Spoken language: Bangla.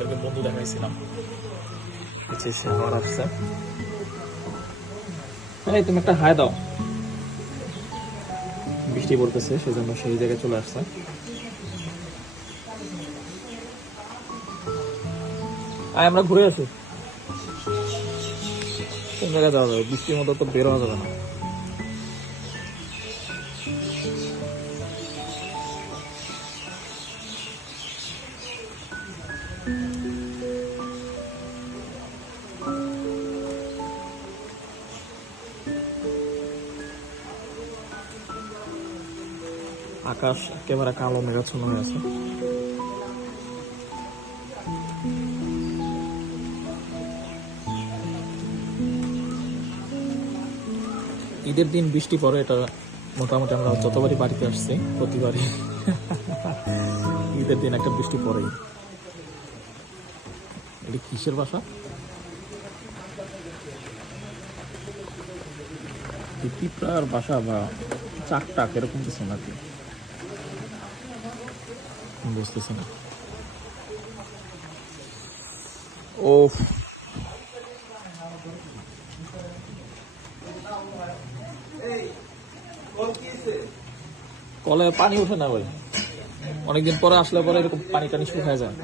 আপনাদেরকে বন্ধু দেখাইছিলাম। সে আবার আসছে। এই তুমি একটা হাই দাও। বৃষ্টি পড়তেছে, সেজন্য সেই জায়গায় চলে আসছে। আমরা ঘুরে আসি। কোন জায়গায় যাওয়া যাবে? বৃষ্টির মতো তো বের হওয়া যাবে না। আকাশ একেবারে কালো মেঘাচ্ছন্ন হয়ে আছে। ঈদের দিন বৃষ্টি পড়ে, এটা মোটামুটি আমরা যতবারই বাড়িতে আসছি প্রতিবারই ঈদের দিন একটা বৃষ্টি পড়েই। এটা কিসের বাসা? পিঁপড়ার বাসা বা চাক টাক এরকম কিছু নাকি, বুঝতেছি না। ও কলে পানি ওঠে না ভাই, অনেকদিন পরে আসলে পরে এরকম পানি টানি শুকায় যায়।